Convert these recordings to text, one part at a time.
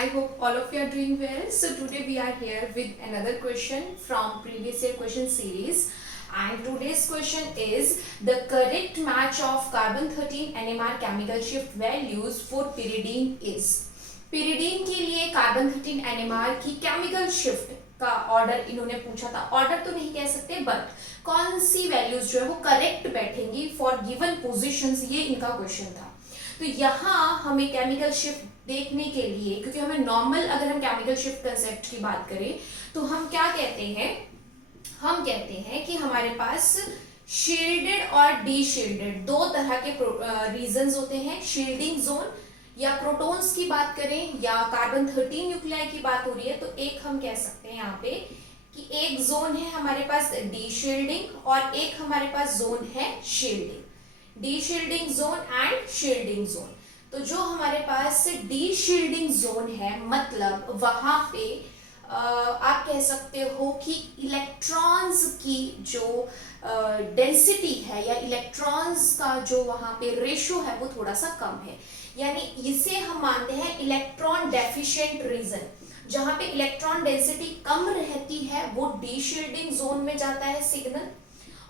I hope all of you are doing well. So today we are here with another question from previous year question series. And today's question is the correct match of carbon-13 NMR chemical shift values for pyridine is. pyridine के लिए carbon-13 NMR की chemical shift का order इन्होंने पूछा था. Order तो नहीं कह सकते बट कौन सी वैल्यूज जो है वो करेक्ट बैठेंगी फॉर गिवन पोजीशंस, ये इनका क्वेश्चन था. तो यहाँ हमें केमिकल शिफ्ट देखने के लिए, क्योंकि हमें नॉर्मल अगर हम केमिकल शिफ्ट कंसेप्ट की बात करें तो हम क्या कहते हैं, हम कहते हैं कि हमारे पास शील्डेड और डीशील्डेड दो तरह के रीजन्स होते हैं. शील्डिंग जोन या प्रोटॉन्स की बात करें या कार्बन-13 न्यूक्लियाई की बात हो रही है तो एक हम कह सकते हैं यहाँ पे कि एक जोन है हमारे पास डीशील्डिंग और एक हमारे पास जोन है shielding. Deshielding zone and shielding zone. तो जो हमारे पास डीशील्डिंग जोन है मतलब वहां पे आप कह सकते हो कि इलेक्ट्रॉन्स की जो डेंसिटी है या इलेक्ट्रॉन्स का जो वहां पे रेशो है वो थोड़ा सा कम है. यानी इसे हम मानते हैं इलेक्ट्रॉन डेफिशिएंट रीजन. जहां पे इलेक्ट्रॉन डेंसिटी कम रहती है वो डीशील्डिंग जोन में जाता है सिग्नल,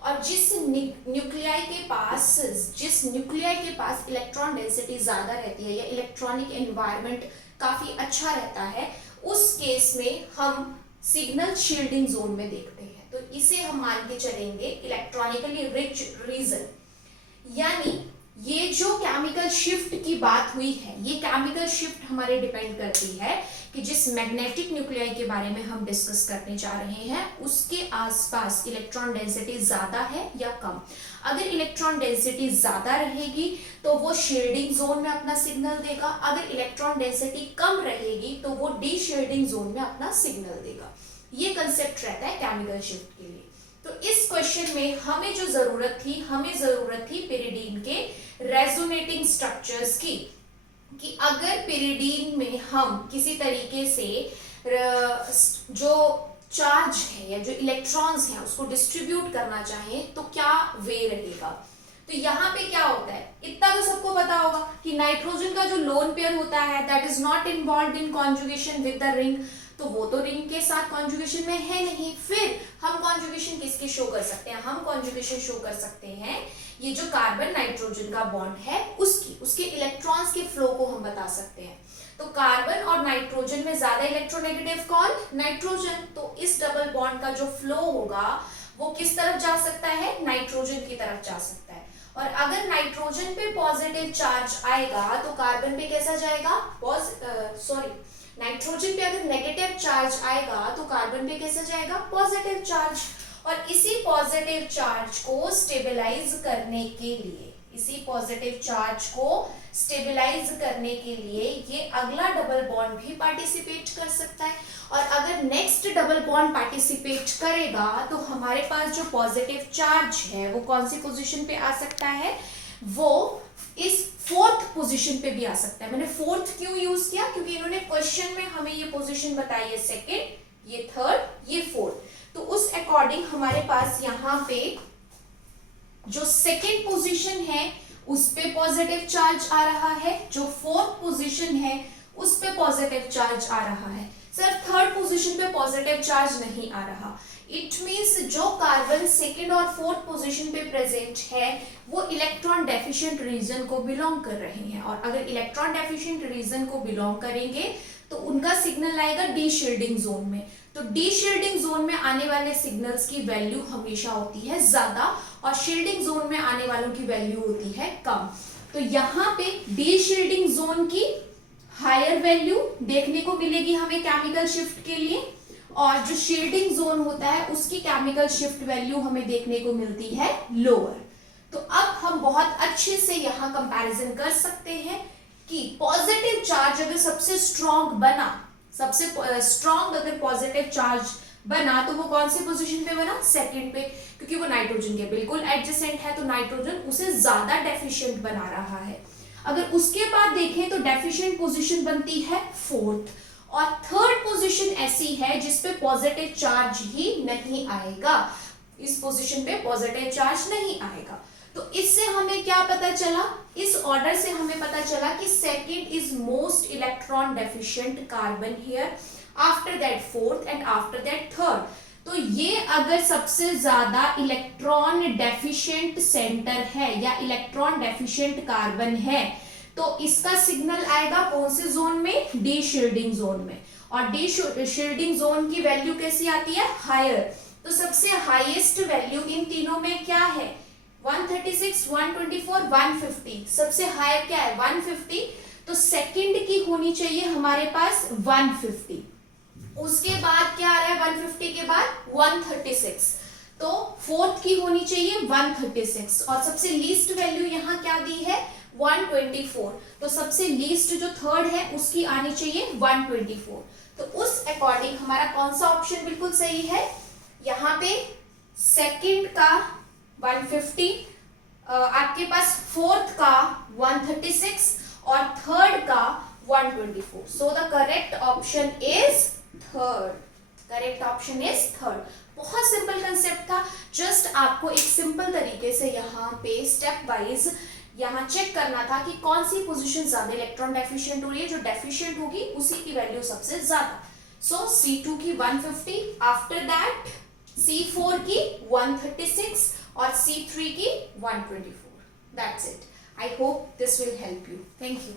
और जिस न्यूक्लियाई के पास इलेक्ट्रॉन डेंसिटी ज्यादा रहती है या इलेक्ट्रॉनिक एनवायरनमेंट काफी अच्छा रहता है उस केस में हम सिग्नल शील्डिंग जोन में देखते हैं. तो इसे हम मान के चलेंगे इलेक्ट्रॉनिकली रिच रीजन. यानी ये जो केमिकल शिफ्ट की बात हुई है, ये केमिकल शिफ्ट हमारे डिपेंड करती है कि जिस मैग्नेटिक न्यूक्लियाई के बारे में हम डिस्कस करने जा रहे हैं उसके आसपास इलेक्ट्रॉन डेंसिटी ज्यादा है या कम. अगर इलेक्ट्रॉन डेंसिटी ज्यादा रहेगी तो वो शील्डिंग जोन में अपना सिग्नल देगा. अगर इलेक्ट्रॉन डेंसिटी कम रहेगी तो वो डी शील्डिंग जोन में अपना सिग्नल देगा. ये कंसेप्ट रहता है केमिकल शिफ्ट के लिए. तो इस क्वेश्चन में हमें जो जरूरत थी pyridine के रेजोनेटिंग स्ट्रक्चर्स की, कि अगर pyridine में हम किसी तरीके से जो चार्ज है या जो इलेक्ट्रॉन्स हैं उसको डिस्ट्रीब्यूट करना चाहें तो क्या वे रहेगा. तो यहाँ पे क्या होता है, इतना तो सबको पता होगा कि नाइट्रोजन का जो लोन पेयर होता है that is not involve in conjugation with the ring. तो वो तो रिंग के साथ कॉन्जुगेशन में है नहीं. फिर हम कॉन्जुगेशन किसकी शो कर सकते हैं, हम कॉन्जुगेशन शो कर सकते हैं ये जो कार्बन नाइट्रोजन का बॉन्ड है उसके इलेक्ट्रॉन्स के फ्लो को हम बता सकते हैं. तो कार्बन और नाइट्रोजन में ज्यादा इलेक्ट्रोनेगेटिव कौन, नाइट्रोजन. तो इस डबल बॉन्ड का जो फ्लो होगा वो किस तरफ जा सकता है, नाइट्रोजन की तरफ जा सकता है. और अगर नाइट्रोजन पे पॉजिटिव चार्ज आएगा तो कार्बन पे कैसा जाएगा, नाइट्रोजन पे अगर नेगेटिव चार्ज आएगा तो कार्बन पे कैसा जाएगा, पॉजिटिव चार्ज. और इसी पॉजिटिव चार्ज को स्टेबलाइज करने के लिए ये अगला डबल बॉन्ड भी पार्टिसिपेट कर सकता है. और अगर नेक्स्ट डबल बॉन्ड पार्टिसिपेट करेगा तो हमारे पास जो पॉजिटिव चार्ज है वो कौन सी पोजीशन पे आ सकता है, वो इस फोर्थ पोजीशन पे भी आ सकता है. मैंने फोर्थ क्यों यूज किया, क्योंकि इन्होंने क्वेश्चन में हमें ये पोजीशन बताई है सेकंड, ये थर्ड, ये फोर्थ. तो उस अकॉर्डिंग हमारे पास यहाँ पे जो सेकंड पोजीशन है उस पे पॉजिटिव चार्ज आ रहा है, जो फोर्थ पोजीशन है उस पे पॉजिटिव चार्ज आ रहा है. सर थर्ड पोजीशन पे पॉजिटिव चार्ज नहीं आ रहा. इट मीन्स जो कार्बन सेकेंड और फोर्थ पोजीशन पे प्रेजेंट है वो इलेक्ट्रॉन डेफिशिएंट रीजन को बिलोंग कर रहे हैं. और अगर इलेक्ट्रॉन डेफिशिएंट रीजन को बिलोंग करेंगे तो उनका सिग्नल आएगा डी शील्डिंग जोन में. तो डी शील्डिंग जोन में आने वाले सिग्नल्स की वैल्यू हमेशा होती है ज्यादा और शील्डिंग जोन में आने वालों की वैल्यू होती है कम. तो यहाँ पे डी शील्डिंग जोन की हायर वैल्यू देखने को मिलेगी हमें केमिकल शिफ्ट के लिए, और जो शील्डिंग जोन होता है उसकी केमिकल शिफ्ट वैल्यू हमें देखने को मिलती है लोअर. तो अब हम बहुत अच्छे से यहाँ कंपैरिजन कर सकते हैं कि पॉजिटिव चार्ज अगर सबसे स्ट्रॉन्ग अगर पॉजिटिव चार्ज बना तो वो कौन सी पोजीशन पे बना, सेकंड पे, क्योंकि वो नाइट्रोजन के बिल्कुल एडजेसेंट है तो नाइट्रोजन उसे ज्यादा डेफिशिएंट बना रहा है. अगर उसके बाद देखें तो डेफिशिएंट पोजीशन बनती है फोर्थ, और थर्ड पोजीशन ऐसी है जिसपे पॉजिटिव चार्ज ही नहीं आएगा. इस पोजीशन पे पॉजिटिव चार्ज नहीं आएगा. तो इससे हमें क्या पता चला, इस ऑर्डर से हमें पता चला कि second is most electron deficient carbon here, after that fourth and after that third. तो ये अगर सबसे ज्यादा इलेक्ट्रॉन डेफिशिएंट सेंटर है या इलेक्ट्रॉन डेफिशिएंट कार्बन है, तो इसका सिग्नल आएगा कौन से जोन में, डी शील्डिंग जोन में। और डी शील्डिंग जोन की वैल्यू कैसी आती है, हायर। तो सबसे हाईएस्ट वैल्यू इन तीनों में क्या है, 136, 124, 150। सबसे हायर क्या है, 150। तो सेकंड की होनी चाहिए हमारे पास 150। उसके बाद क्या आ रहा है, 150 के बाद 136। तो फोर्थ की होनी चाहिए 136 और सबसे लीस्ट वैल्यू यहाँ क्या दी है, 124। तो सबसे लीस्ट जो थर्ड है उसकी आनी चाहिए 124। तो उस अकॉर्डिंग हमारा कौन सा ऑप्शन बिल्कुल सही है, यहाँ पे सेकंड का 150, आपके पास फोर्थ का 136 और थर्ड का 124। So the correct option is third. Correct option is third. बहुत सिंपल कंसेप्ट था, जस्ट आपको एक सिंपल तरीके से यहाँ पे स्टेप वाइज यहाँ चेक करना था कि कौन सी पोजीशन ज्यादा इलेक्ट्रॉन डेफिशिएंट हो रही है, जो डेफिशिएंट होगी उसी की वैल्यू सबसे ज्यादा। सो C2 की 150, आफ्टर दैट C4 की 136 और C3 की 124। That's it. I hope this will help you. Thank you.